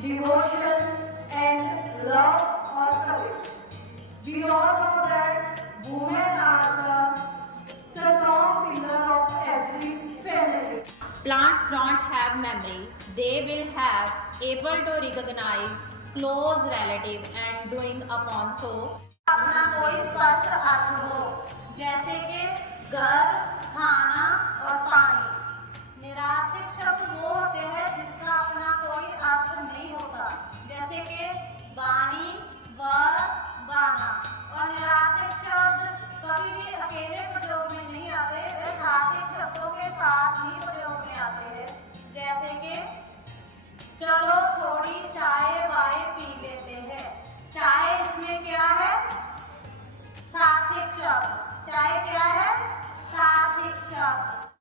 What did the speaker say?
devotion, and love or courage. We all know that women are the strong pillar of every family. Plants don't have memory. They will have able to recognize close relative and doing upon so. अपना कोई स्पष्ट अर्थ हो, जैसे कि घर, खाना और पानी। निरार्थक शब्द वो होते हैं जिसका अपना कोई अर्थ नहीं होता, जैसे कि वाणी,